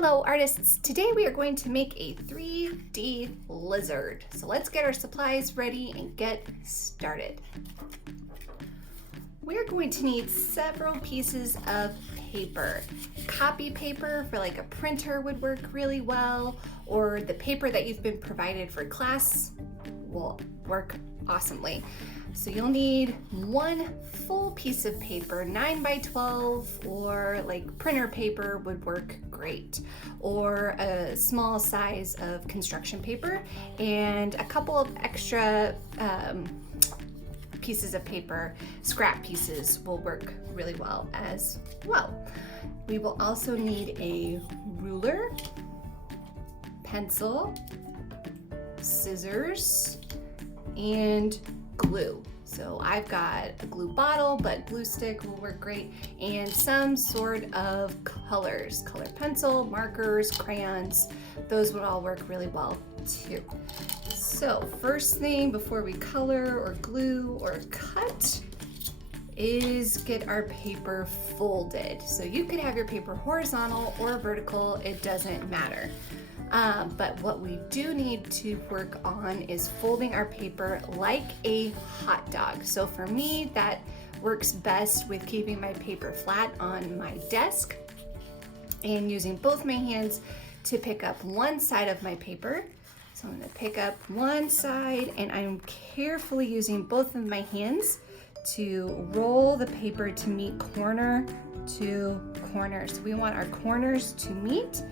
Hello artists! Today we are going to make a 3D lizard. So let's get our supplies ready and get started. We're going to need several pieces of paper. Copy paper for like a printer would work really well, or the paper that you've been provided for class will work awesomely. So you'll need one full piece of paper, 9 by 12, or like printer paper would work great, or a small size of construction paper, and a couple of extra pieces of paper, scrap pieces will work really well as well. We will also need a ruler, pencil, scissors, and glue. So I've got a glue bottle, but glue stick will work great, and some sort of colors, colored pencil, markers, crayons, those would all work really well too. So first thing before we color or glue or cut is get our paper folded. So you could have your paper horizontal or vertical, it doesn't matter. But what we do need to work on is folding our paper like a hot dog. So for me, that works best with keeping my paper flat on my desk and using both my hands to pick up one side of my paper. So I'm gonna pick up one side and I'm carefully using both of my hands to roll the paper to meet corner to corner. So we want our corners to meet.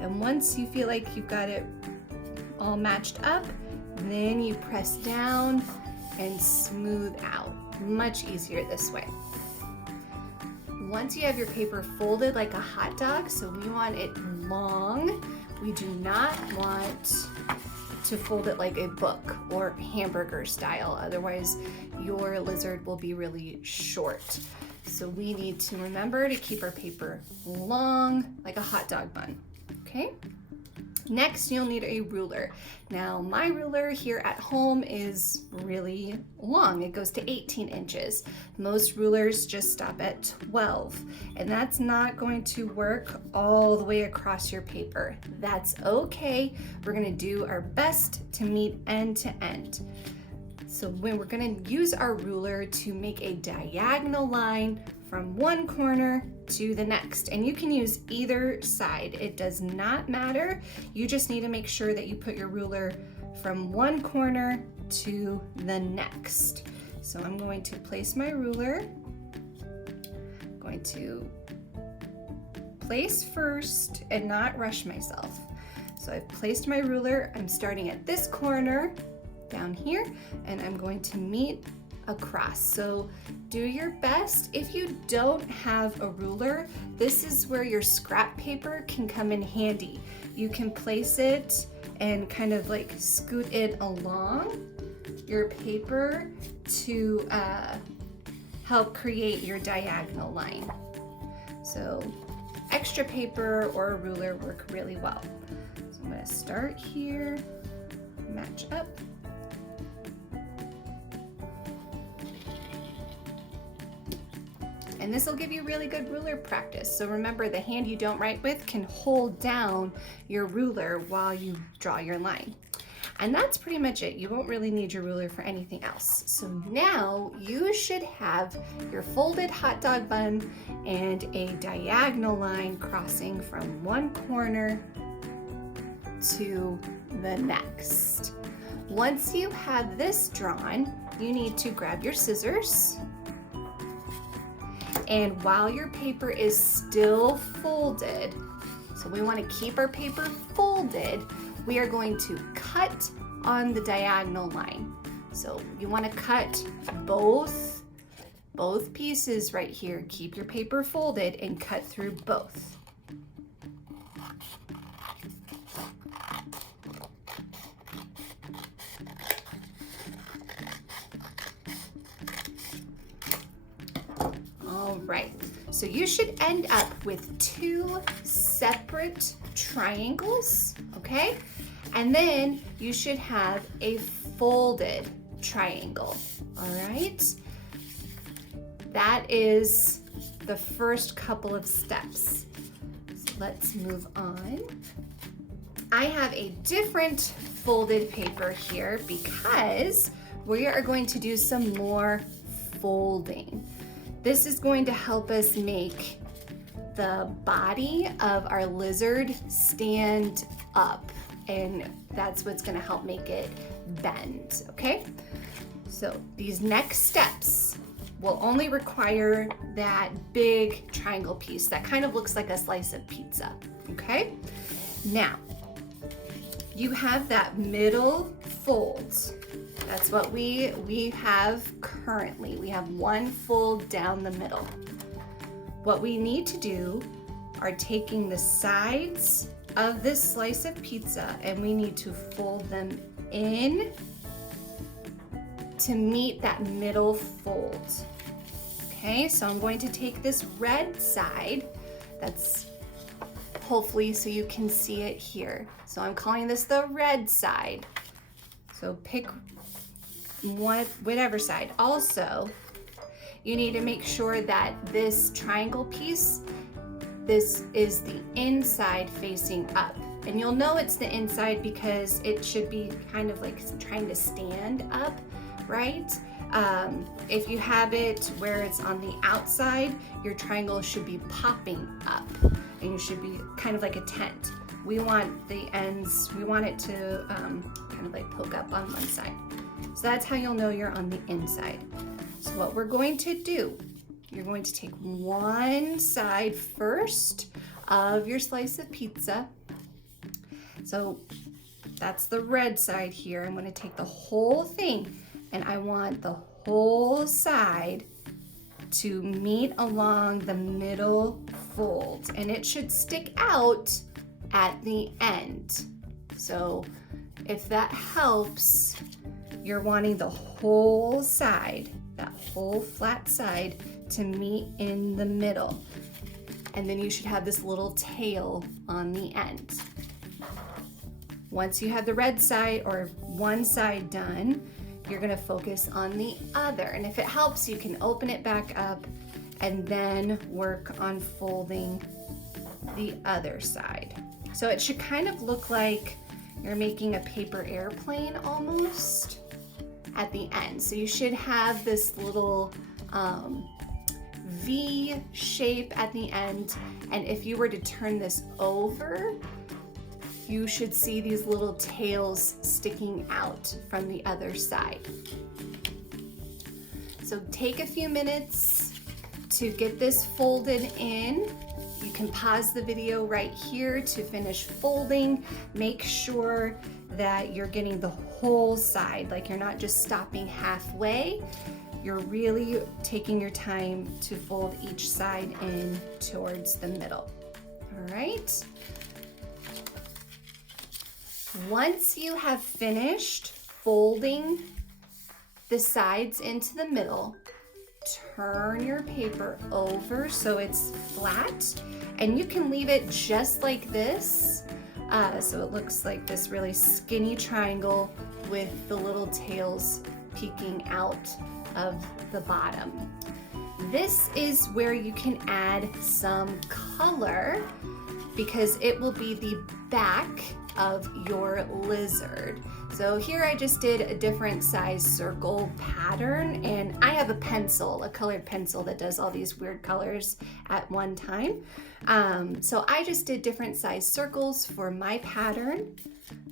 And once you feel like you've got it all matched up, then you press down and smooth out. Much easier this way. Once you have your paper folded like a hot dog, so we want it long, we do not want to fold it like a book or hamburger style, otherwise your lizard will be really short. So we need to remember to keep our paper long like a hot dog bun. Okay, next you'll need a ruler. Now my ruler here at home is really long. It goes to 18 inches. Most rulers just stop at 12, and that's not going to work all the way across your paper. That's okay. We're gonna do our best to meet end to end. So when we're gonna use our ruler to make a diagonal line from one corner to the next, and you can use either side, it does not matter. You just need to make sure that you put your ruler from one corner to the next. So I'm going to place my ruler, I'm going to place first and not rush myself. So I've placed my ruler, I'm starting at this corner down here, and I'm going to meet across. So do your best. If you don't have a ruler, this is where your scrap paper can come in handy. You can place it and kind of like scoot it along your paper to help create your diagonal line. So extra paper or a ruler work really well. So I'm going to start here, match up. And this will give you really good ruler practice. So remember, the hand you don't write with can hold down your ruler while you draw your line. And that's pretty much it. You won't really need your ruler for anything else. So now you should have your folded hot dog bun and a diagonal line crossing from one corner to the next. Once you have this drawn, you need to grab your scissors. And while your paper is still folded, so we want to keep our paper folded, we are going to cut on the diagonal line. So you want to cut both pieces right here. Keep your paper folded and cut through both. All right, so you should end up with two separate triangles, okay? And then you should have a folded triangle, all right? That is the first couple of steps. So let's move on. I have a different folded paper here because we are going to do some more folding. This is going to help us make the body of our lizard stand up, and that's what's going to help make it bend, okay? So these next steps will only require that big triangle piece that kind of looks like a slice of pizza, okay? Now, you have that middle fold. That's what we have currently. We have one fold down the middle. What we need to do are taking the sides of this slice of pizza and we need to fold them in to meet that middle fold. Okay, so I'm going to take this red side, that's hopefully so you can see it here. So I'm calling this the red side. So pick whatever side. Also, you need to make sure that this triangle piece, this is the inside facing up. And you'll know it's the inside because it should be kind of like trying to stand up, right? If you have it where it's on the outside, your triangle should be popping up and you should be kind of like a tent. We want the ends, we want it to kind of like poke up on one side. So that's how you'll know you're on the inside. So what we're going to do, you're going to take one side first of your slice of pizza. So that's the red side here. I'm going to take the whole thing and I want the whole side to meet along the middle fold, and it should stick out at the end. So if that helps, you're wanting the whole side, that whole flat side, to meet in the middle. And then you should have this little tail on the end. Once you have the red side or one side done, you're gonna focus on the other. And if it helps, you can open it back up and then work on folding the other side. So it should kind of look like you're making a paper airplane almost at the end. So you should have this little V shape at the end. And if you were to turn this over, you should see these little tails sticking out from the other side. So take a few minutes to get this folded in. You can pause the video right here to finish folding. Make sure that you're getting the whole side, like you're not just stopping halfway. You're really taking your time to fold each side in towards the middle. All right. Once you have finished folding the sides into the middle, turn your paper over so it's flat, and you can leave it just like this. So it looks like this really skinny triangle with the little tails peeking out of the bottom. This is where you can add some color because it will be the back of your lizard. So here I just did a different size circle pattern, and I have a pencil, a colored pencil that does all these weird colors at one time. So I just did different size circles for my pattern.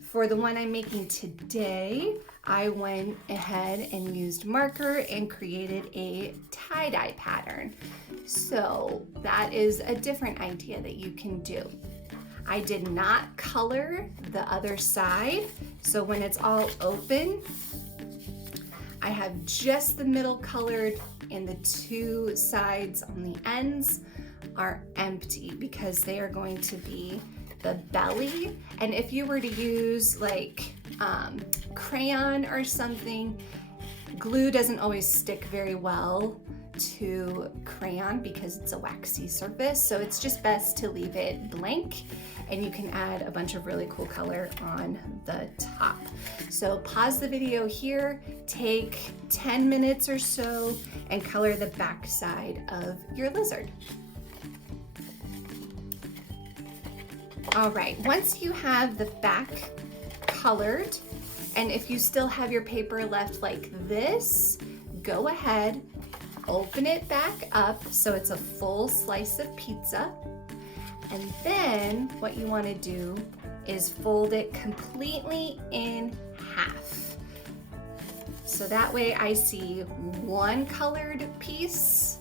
For the one I'm making today, I went ahead and used marker and created a tie-dye pattern. So that is a different idea that you can do. I did not color the other side, so when it's all open, I have just the middle colored and the two sides on the ends are empty because they are going to be the belly. And if you were to use like crayon or something, glue doesn't always stick very well to crayon because it's a waxy surface, so it's just best to leave it blank, and you can add a bunch of really cool color on the top. So pause the video here, take 10 minutes or so, and color the back side of your lizard. All right, once you have the back colored, and if you still have your paper left like this, go ahead, open it back up so it's a full slice of pizza. And then what you want to do is fold it completely in half. So that way I see one colored piece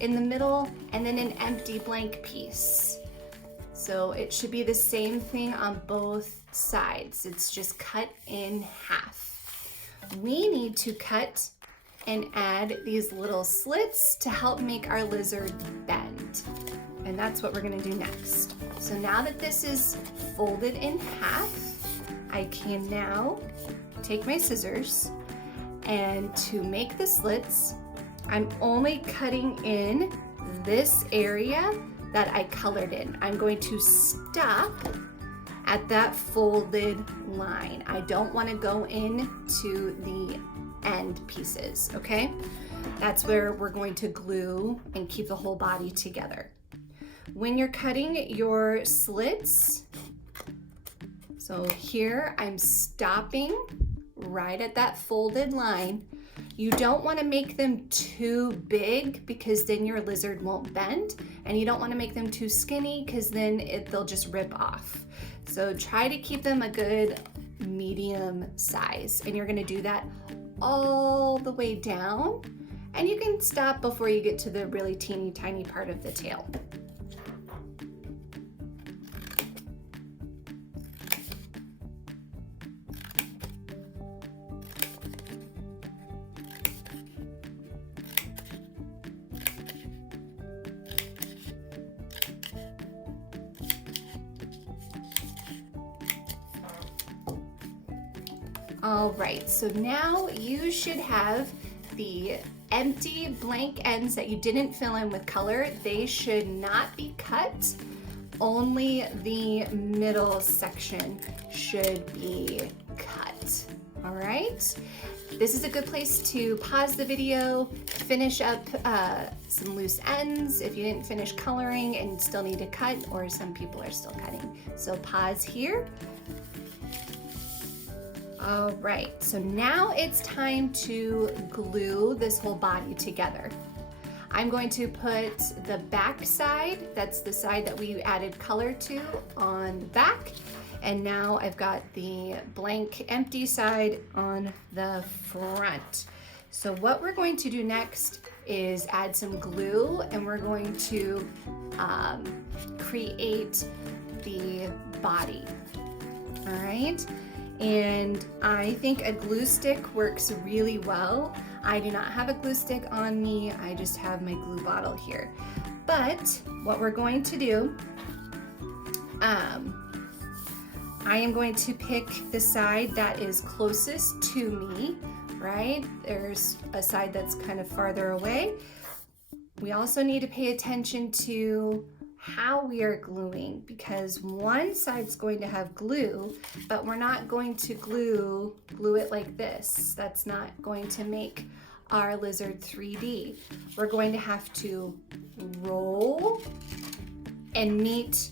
in the middle and then an empty blank piece. So it should be the same thing on both sides. It's just cut in half. We need to cut and add these little slits to help make our lizard bend. And that's what we're gonna do next. So now that this is folded in half, I can now take my scissors, and to make the slits, I'm only cutting in this area that I colored in. I'm going to stop at that folded line. I don't want to go into the end pieces, okay? That's where we're going to glue and keep the whole body together. When you're cutting your slits, so here I'm stopping right at that folded line. You don't want to make them too big because then your lizard won't bend, and you don't want to make them too skinny because then they'll just rip off. So try to keep them a good medium size, and you're going to do that all the way down, and you can stop before you get to the really teeny tiny part of the tail. All right, so now you should have the empty blank ends that you didn't fill in with color. They should not be cut. Only the middle section should be cut. All right, this is a good place to pause the video, finish up some loose ends if you didn't finish coloring and still need to cut, or some people are still cutting. So pause here. All right, so now it's time to glue this whole body together. I'm going to put the back side, that's the side that we added color to, on the back. And now I've got the blank empty side on the front. So what we're going to do next is add some glue, and we're going to create the body. All right. And I think a glue stick works really well. I do not have a glue stick on me, I just have my glue bottle here. But what we're going to do, I am going to pick the side that is closest to me, right? There's a side that's kind of farther away. We also need to pay attention to how we are gluing, because one side's going to have glue, but we're not going to glue it like this. That's not going to make our lizard 3D. We're going to have to roll and meet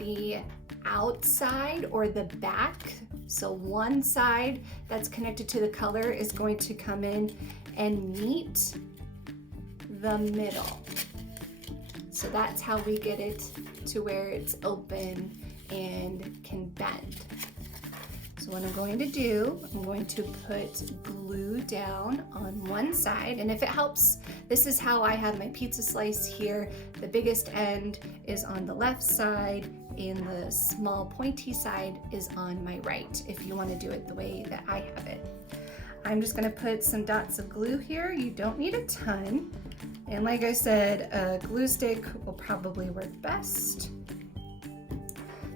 the outside or the back. So one side that's connected to the color is going to come in and meet the middle. So that's how we get it to where it's open and can bend. So what I'm going to do, I'm going to put glue down on one side, and if it helps, this is how I have my pizza slice here. The biggest end is on the left side and the small pointy side is on my right, if you want to do it the way that I have it. I'm just going to put some dots of glue here. You don't need a ton. And like I said, a glue stick will probably work best.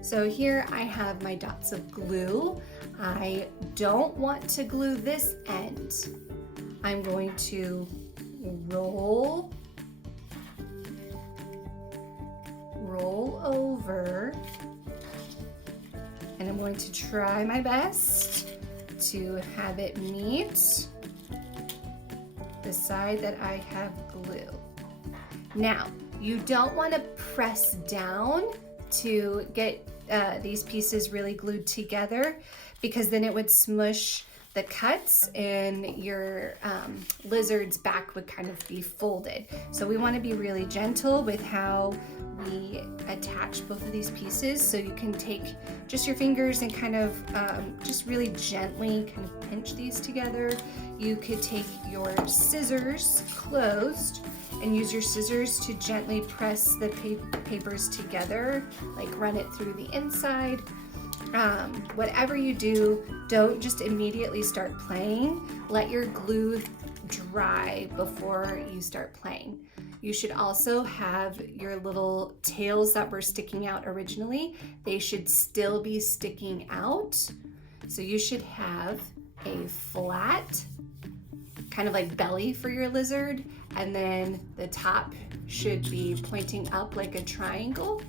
So here I have my dots of glue. I don't want to glue this end. I'm going to roll over, and I'm going to try my best to have it meet the side that I have glue. Now, you don't want to press down to get these pieces really glued together, because then it would smush the cuts and your lizard's back would kind of be folded. So we want to be really gentle with how we attach both of these pieces. So you can take just your fingers and kind of just really gently kind of pinch these together. You could take your scissors closed and use your scissors to gently press the papers together, like run it through the inside. Whatever you do, don't just immediately start playing. Let your glue dry before you start playing. You should also have your little tails that were sticking out originally. They should still be sticking out. So you should have a flat, kind of like belly for your lizard, and then the top should be pointing up like a triangle.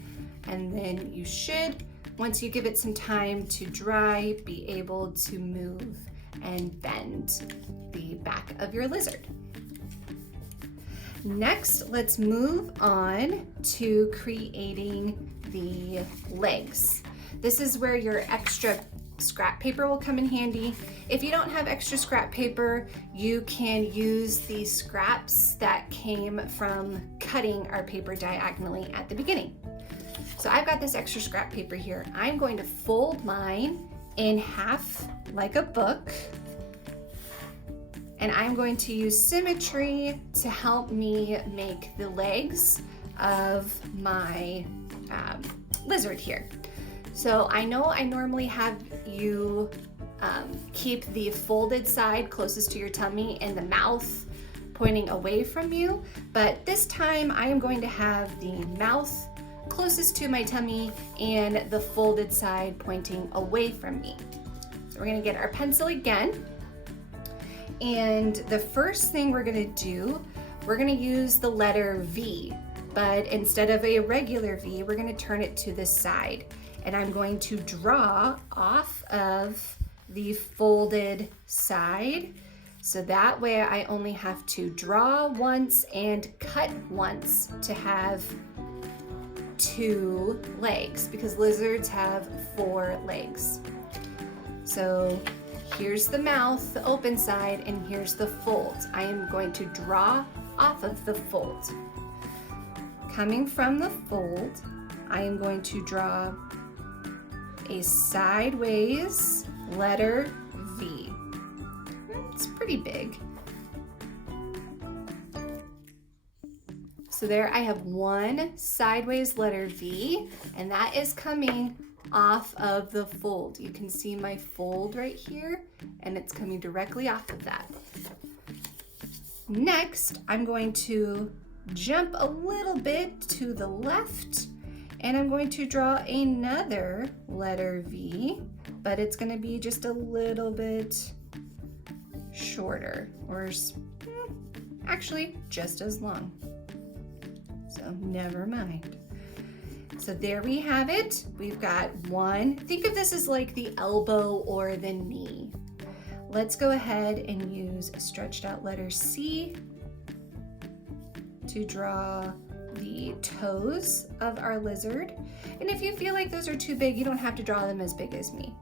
And then you should, once you give it some time to dry, be able to move and bend the back of your lizard. Next, let's move on to creating the legs. This is where your extra scrap paper will come in handy. If you don't have extra scrap paper, you can use the scraps that came from cutting our paper diagonally at the beginning. So I've got this extra scrap paper here. I'm going to fold mine in half like a book, and I'm going to use symmetry to help me make the legs of my lizard here. So I know I normally have you keep the folded side closest to your tummy and the mouth pointing away from you, but this time I am going to have the mouth closest to my tummy and the folded side pointing away from me. So we're gonna get our pencil again. And the first thing we're gonna do, we're gonna use the letter V, but instead of a regular V, we're gonna turn it to the side. And I'm going to draw off of the folded side. So that way I only have to draw once and cut once to have 2 legs, because lizards have 4 legs. So here's the mouth, the open side, and here's the fold. I am going to draw off of the fold. Coming from the fold, I am going to draw a sideways letter V. It's pretty big. So there I have one sideways letter V, and that is coming off of the fold. You can see my fold right here, and it's coming directly off of that. Next, I'm going to jump a little bit to the left, and I'm going to draw another letter V, but it's going to be just a little bit shorter, or actually just as long. So never mind. So there we have it. We've got one. Think of this as like the elbow or the knee. Let's go ahead and use a stretched out letter C to draw the toes of our lizard. And if you feel like those are too big, you don't have to draw them as big as me.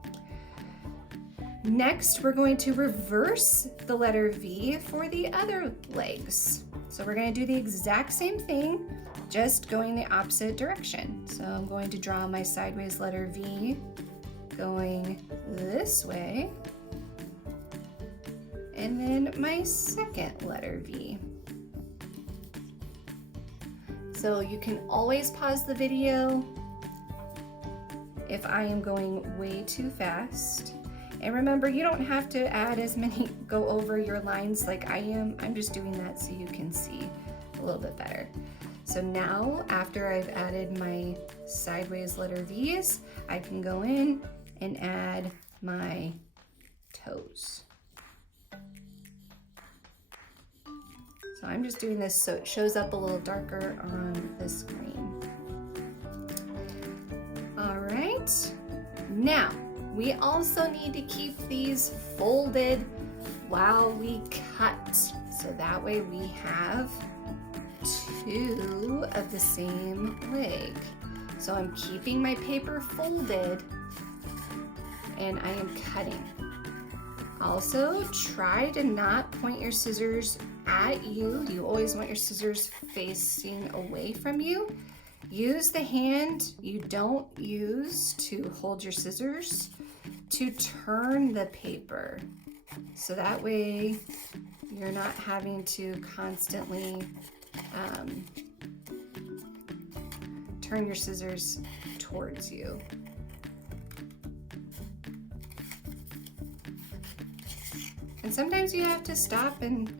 Next, we're going to reverse the letter V for the other legs. So we're going to do the exact same thing, just going the opposite direction. So I'm going to draw my sideways letter V going this way, and then my second letter V. So you can always pause the video if I am going way too fast. And remember, you don't have to add as many, go over your lines like I am. I'm just doing that so you can see a little bit better. So now, after I've added my sideways letter V's, I can go in and add my toes. So I'm just doing this so it shows up a little darker on the screen. All right, now we also need to keep these folded while we cut. So that way we have 2 of the same leg. So I'm keeping my paper folded and I am cutting. Also, try to not point your scissors at you. You always want your scissors facing away from you. Use the hand you don't use to hold your scissors to turn the paper. So that way you're not having to constantly turn your scissors towards you. And sometimes you have to stop and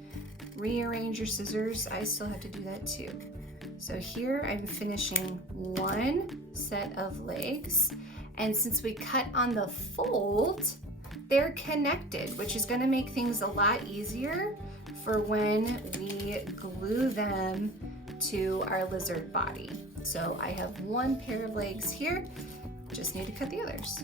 rearrange your scissors. I still have to do that too. So here I'm finishing one set of legs. And since we cut on the fold, they're connected, which is gonna make things a lot easier for when we glue them to our lizard body. So I have one pair of legs here, just need to cut the others.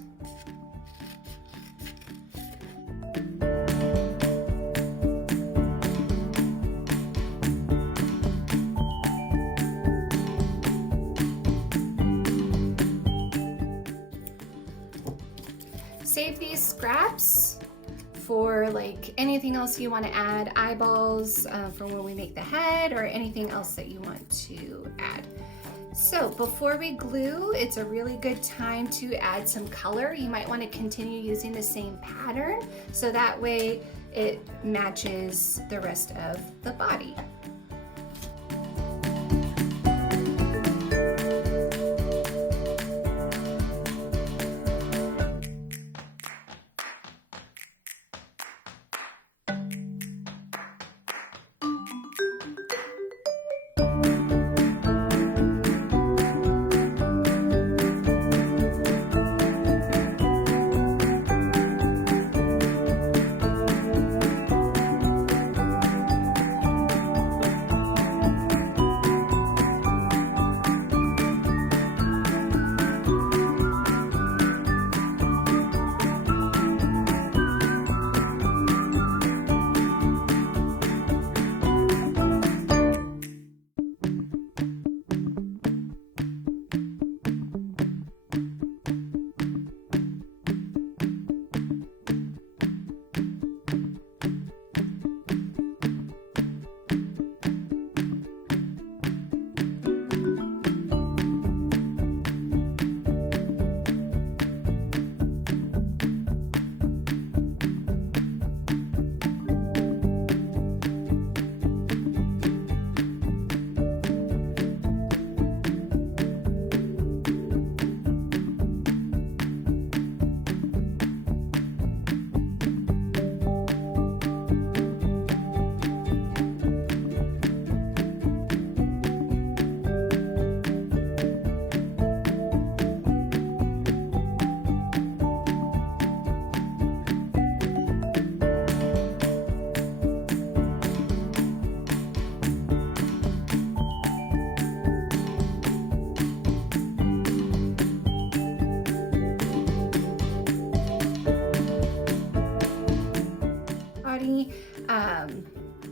Save these scraps for like anything else you want to add, eyeballs for when we make the head, or anything else that you want to add. So before we glue, it's a really good time to add some color. You might want to continue using the same pattern so that way it matches the rest of the body.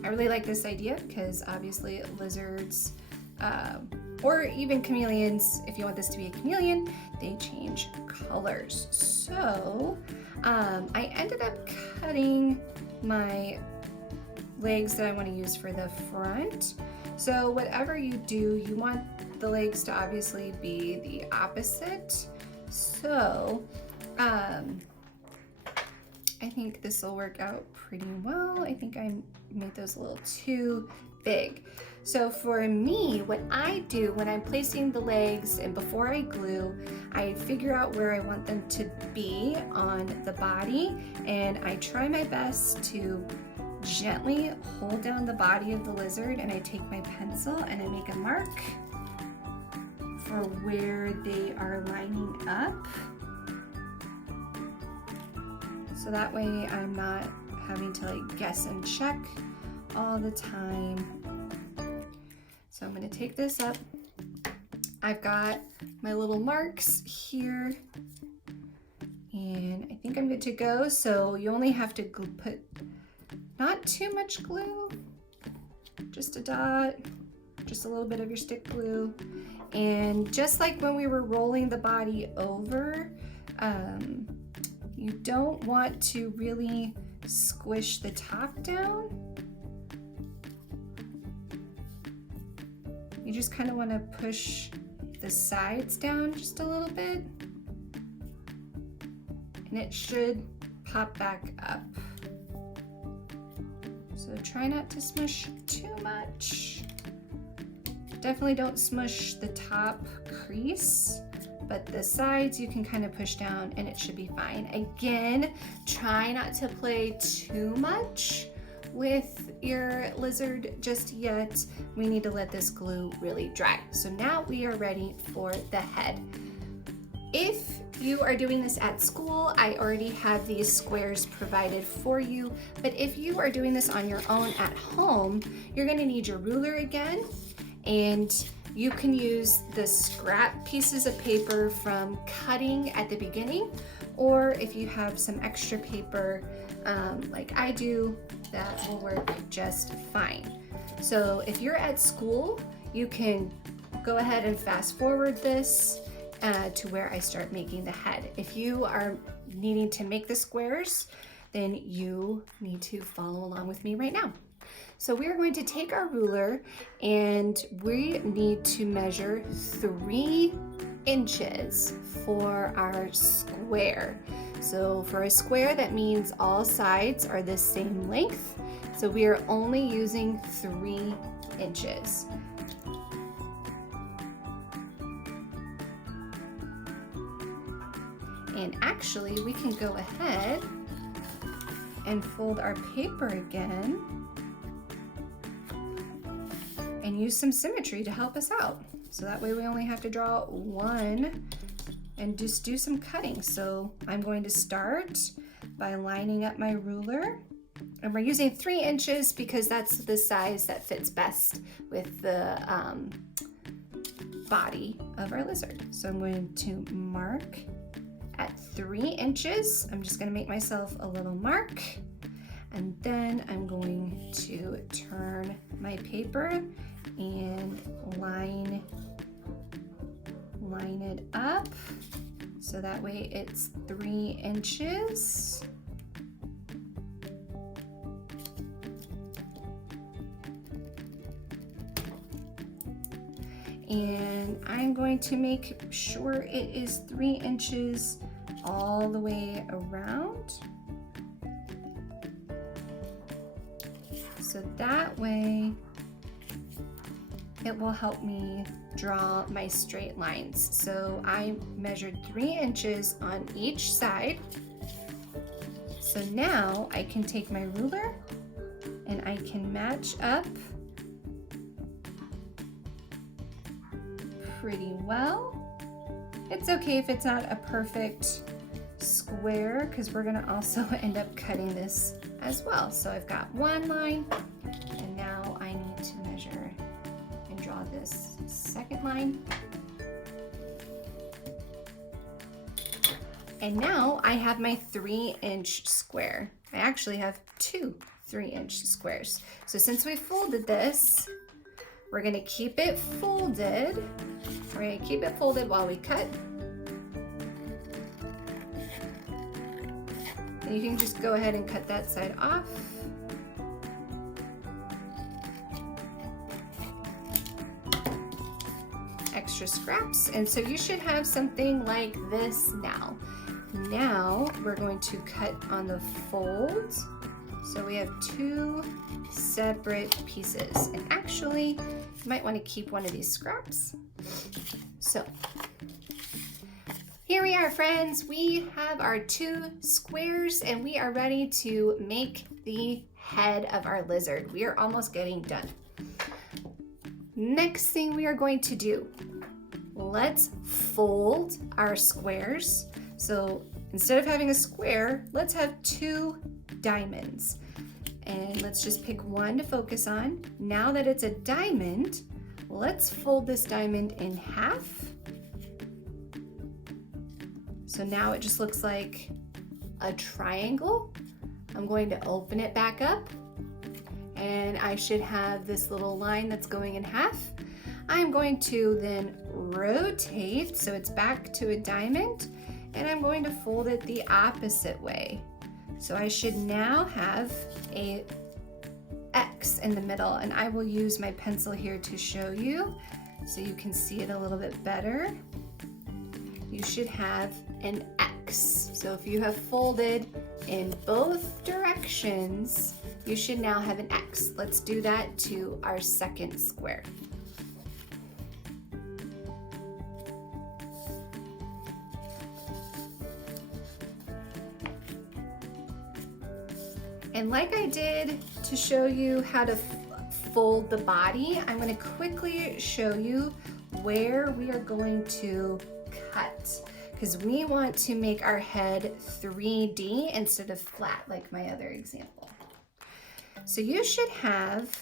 I really like this idea because obviously lizards or even chameleons, if you want this to be a chameleon, they change colors. So I ended up cutting my legs that I want to use for the front. So whatever you do, you want the legs to obviously be the opposite. So I think this will work out pretty well. I think I made those a little too big. So for me, what I do when I'm placing the legs and before I glue, I figure out where I want them to be on the body, and I try my best to gently hold down the body of the lizard, and I take my pencil and I make a mark for where they are lining up. So that way I'm not having to like guess and check all the time. So I'm gonna take this up. I've got my little marks here and I think I'm good to go. So you only have to put not too much glue, just a dot. just a little bit of your stick glue. And just like when we were rolling the body over, you don't want to really squish the top down. You just kind of want to push the sides down just a little bit, and it should pop back up. So try not to smush too much. Definitely don't smush the top crease, but the sides you can kind of push down and it should be fine. Again, try not to play too much with your lizard just yet. We need to let this glue really dry. So now we are ready for the head. If you are doing this at school, I already have these squares provided for you, but if you are doing this on your own at home, you're gonna need your ruler again, and you can use the scrap pieces of paper from cutting at the beginning, or if you have some extra paper like I do, that will work just fine. So if you're at school, you can go ahead and fast forward this to where I start making the head. If you are needing to make the squares, then you need to follow along with me right now. So we are going to take our ruler and we need to measure 3 inches for our square. So for a square, that means all sides are the same length. So we are only using 3 inches. And actually, we can go ahead and fold our paper again and use some symmetry to help us out. So that way we only have to draw one and just do some cutting. So I'm going to start by lining up my ruler, and we're using 3 inches because that's the size that fits best with the body of our lizard. So I'm going to mark at 3 inches. I'm just going to make myself a little mark, and then I'm going to turn my paper and line it up so that way it's 3 inches. And I'm going to make sure it is 3 inches all the way around. So that way it will help me draw my straight lines. So I measured 3 inches on each side. So now I can take my ruler and I can match up pretty well. It's okay if it's not a perfect square because we're gonna also end up cutting this as well. So I've got one line, and now I need to measure and draw this second line. And now I have my 3-inch square. I actually have 2 3-inch squares. So since we folded this, we're gonna keep it folded. We're gonna keep it folded while we cut. And you can just go ahead and cut that side off. Extra scraps. And so you should have something like this now. Now we're going to cut on the folds. So we have 2 separate pieces. And actually, you might want to keep one of these scraps. So here we are, friends. We have our 2 squares and we are ready to make the head of our lizard. We are almost getting done. Next thing we are going to do, let's fold our squares. So instead of having a square, let's have 2 diamonds. And let's just pick one to focus on. Now that it's a diamond, let's fold this diamond in half. So now it just looks like a triangle. I'm going to open it back up and I should have this little line that's going in half. I'm going to then rotate so it's back to a diamond, and I'm going to fold it the opposite way. So I should now have a X in the middle, and I will use my pencil here to show you so you can see it a little bit better. You should have an X. So if you have folded in both directions, you should now have an X. Let's do that to our second square. And like I did to show you how to fold the body, I'm going to quickly show you where we are going to cut, because we want to make our head 3D instead of flat like my other example. So you should have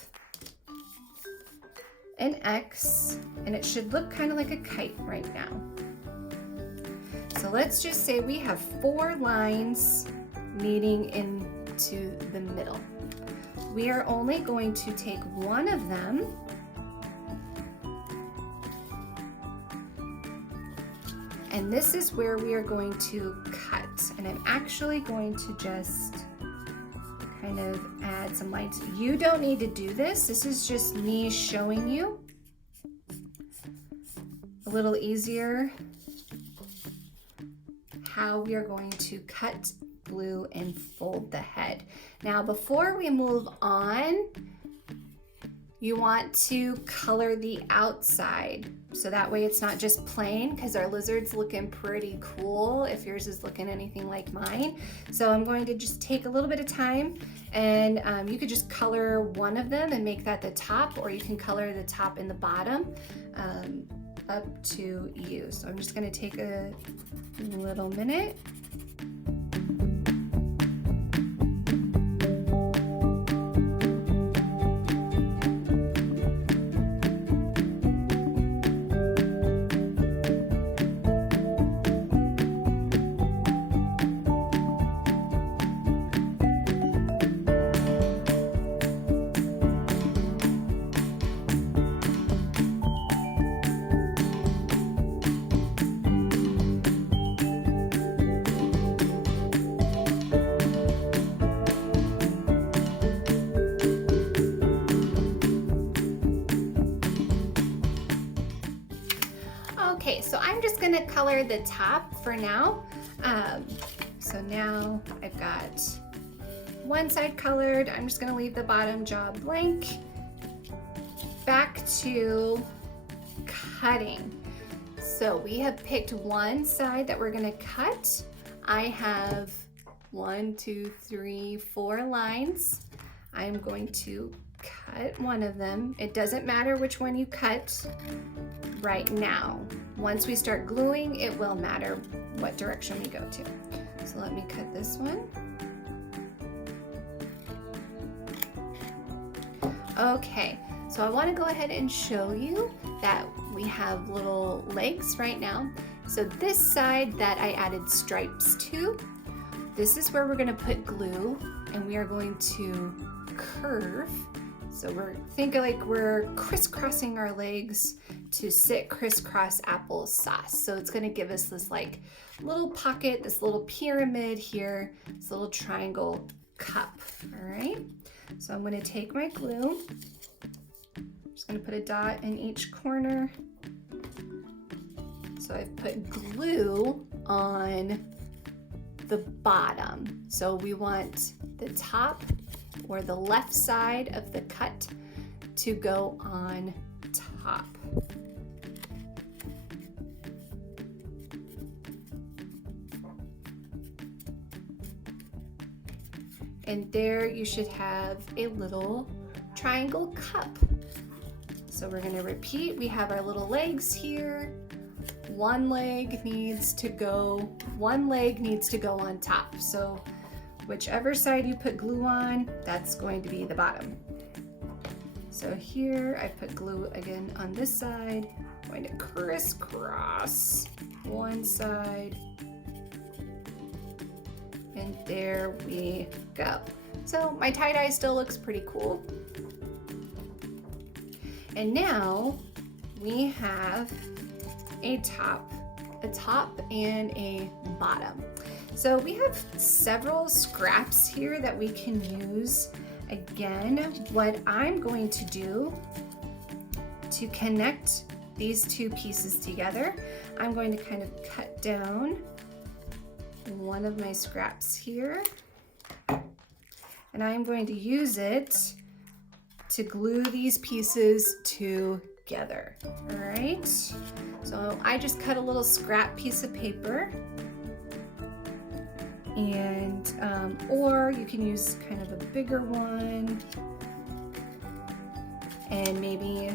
an X, and it should look kind of like a kite right now. So let's just say we have 4 lines meeting into the middle. We are only going to take one of them and this is where we are going to cut. And I'm actually going to just kind of add some lines. You don't need to do this. This is just me showing you a little easier how we are going to cut, glue, and fold the head. Now, before we move on, you want to color the outside. So that way it's not just plain, because our lizard's looking pretty cool if yours is looking anything like mine. So I'm going to just take a little bit of time, and you could just color one of them and make that the top, or you can color the top and the bottom, up to you. So I'm just going to take a little minute. Okay, so I'm just gonna color the top for now. So now I've got one side colored. I'm just gonna leave the bottom jaw blank. Back to cutting. So we have picked one side that we're gonna cut. I have 1, 2, 3, 4 lines. I'm going to cut one of them. It doesn't matter which one you cut right now. Once we start gluing, it will matter what direction we go to. So let me cut this one. Okay, so I want to go ahead and show you that we have little legs right now. So this side that I added stripes to, this is where we're going to put glue, and we are going to curve. So think like we're crisscrossing our legs to sit crisscross applesauce. So it's going to give us this like little pocket, this little pyramid here, this little triangle cup. All right. So I'm going to take my glue. I'm just going to put a dot in each corner. So I've put glue on the bottom. So we want the top or the left side of the cut to go on top. And there you should have a little triangle cup. So we're going to repeat. We have our little legs here. One leg needs to go on top. So whichever side you put glue on, that's going to be the bottom. So here I put glue again on this side. I'm going to crisscross one side. And there we go. So my tie-dye still looks pretty cool. And now we have a top and a bottom. So we have several scraps here that we can use. Again, what I'm going to do to connect these two pieces together, I'm going to kind of cut down one of my scraps here, and I'm going to use it to glue these pieces together. All right, so I just cut a little scrap piece of paper, and or you can use kind of a bigger one, and maybe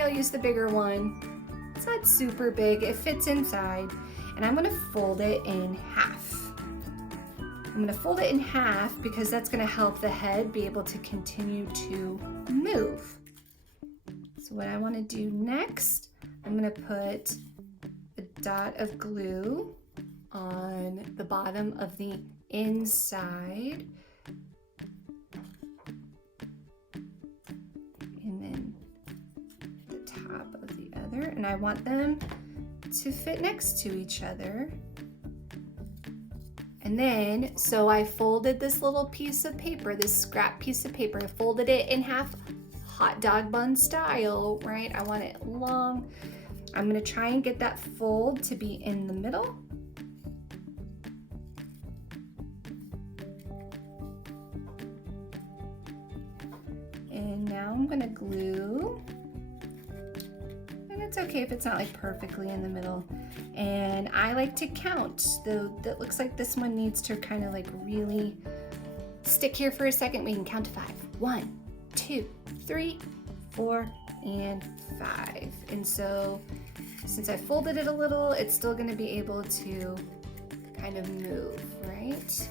I'll use the bigger one. It's not super big, it fits inside, and I'm gonna fold it in half. I'm gonna fold it in half because that's gonna help the head be able to continue to move. So what I wanna do next, I'm gonna put a dot of glue on the bottom of the inside, and then the top of the other, and I want them to fit next to each other. And then, so I folded this little piece of paper, this scrap piece of paper, I folded it in half, hot dog bun style, right? I want it long. I'm gonna try and get that fold to be in the middle. And now I'm gonna glue, and it's okay if it's not like perfectly in the middle. And I like to count, though that looks like this one needs to kind of like really stick here for a second. We can count to 5. 1, 2, 3, 4, and 5. And so since I folded it a little, it's still gonna be able to kind of move, right?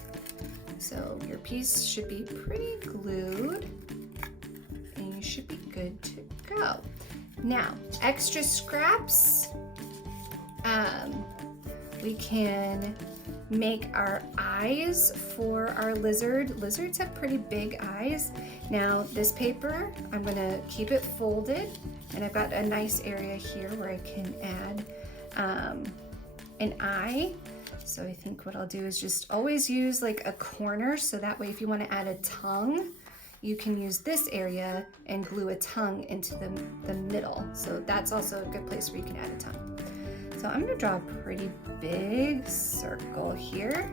So your piece should be pretty glued, and you should be good to go. Now, extra scraps, we can make our eyes for our lizard. Lizards have pretty big eyes. Now, this paper, I'm gonna keep it folded, and I've got a nice area here where I can add an eye. So I think what I'll do is just always use like a corner, so that way if you want to add a tongue, you can use this area and glue a tongue into the middle. So that's also a good place where you can add a tongue. So I'm gonna draw a pretty big circle here.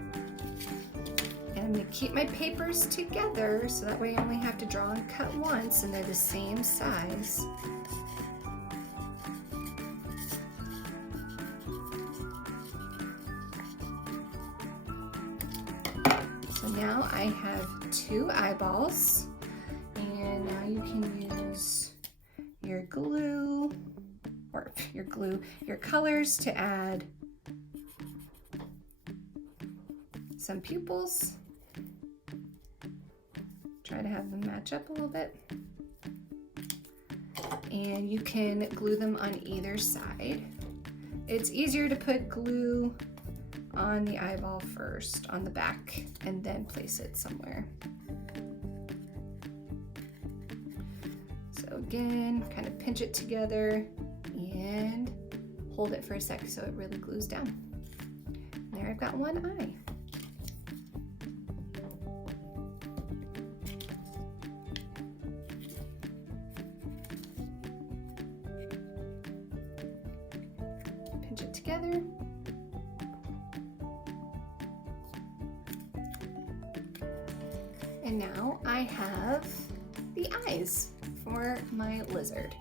And I'm gonna keep my papers together so that way I only have to draw and cut once and they're the same size. So now I have 2 eyeballs, and now you can use your glue, or your colors to add some pupils. Try to have them match up a little bit. And you can glue them on either side. It's easier to put glue on the eyeball first, on the back, and then place it somewhere. So again, kind of pinch it together and hold it for a sec so it really glues down. There, I've got one eye. Pinch it together. And now I have the eyes for my lizard.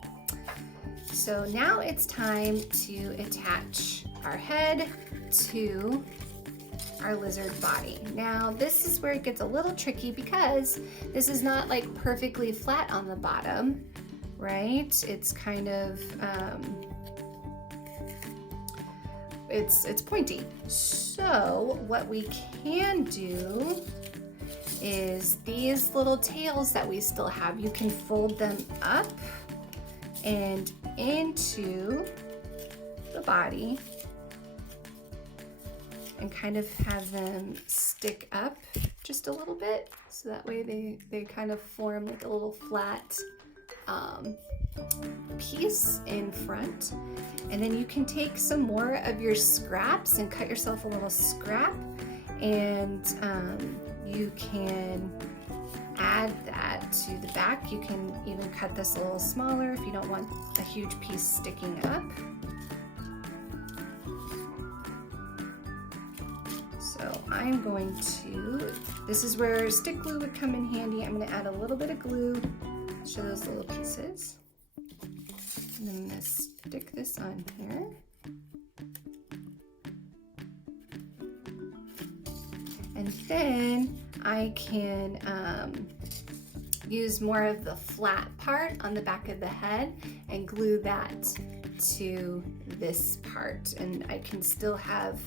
So now it's time to attach our head to our lizard body. Now this is where it gets a little tricky because this is not like perfectly flat on the bottom, right? It's kind of, it's pointy. So what we can do is these little tails that we still have, you can fold them up and into the body, and kind of have them stick up just a little bit. So that way they kind of form like a little flat piece in front. And then you can take some more of your scraps and cut yourself a little scrap, and you can add that to the back. You can even cut this a little smaller if you don't want a huge piece sticking up. So I'm going to, this is where stick glue would come in handy. I'm going to add a little bit of glue to those little pieces. And then I'm going to stick this on here. And then I can use more of the flat part on the back of the head and glue that to this part, and I can still have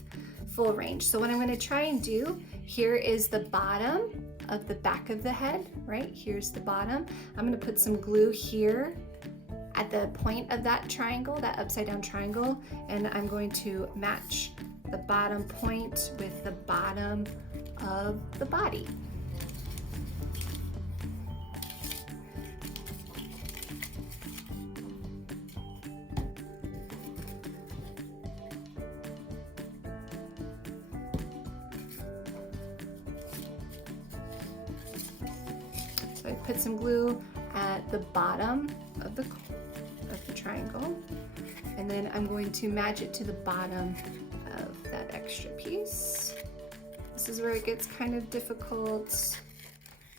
full range. So what I'm going to try and do here is the bottom of the back of the head, right? Here's the bottom. I'm going to put some glue here at the point of that triangle, that upside down triangle, and I'm going to match the bottom point with the bottom of the body. So I put some glue at the bottom of the triangle, and then I'm going to match it to the bottom of that extra piece. This is where it gets kind of difficult,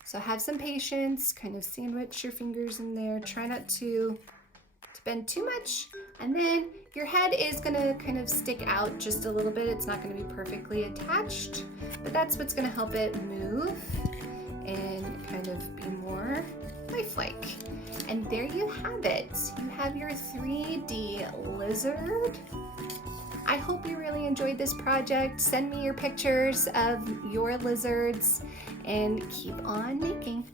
so have some patience, kind of sandwich your fingers in there. Try not to bend too much, and then your head is going to kind of stick out just a little bit. It's not going to be perfectly attached, but that's what's going to help it move and kind of be more lifelike. And there you have it. You have your 3D lizard. I hope you really enjoyed this project. Send me your pictures of your lizards and keep on making.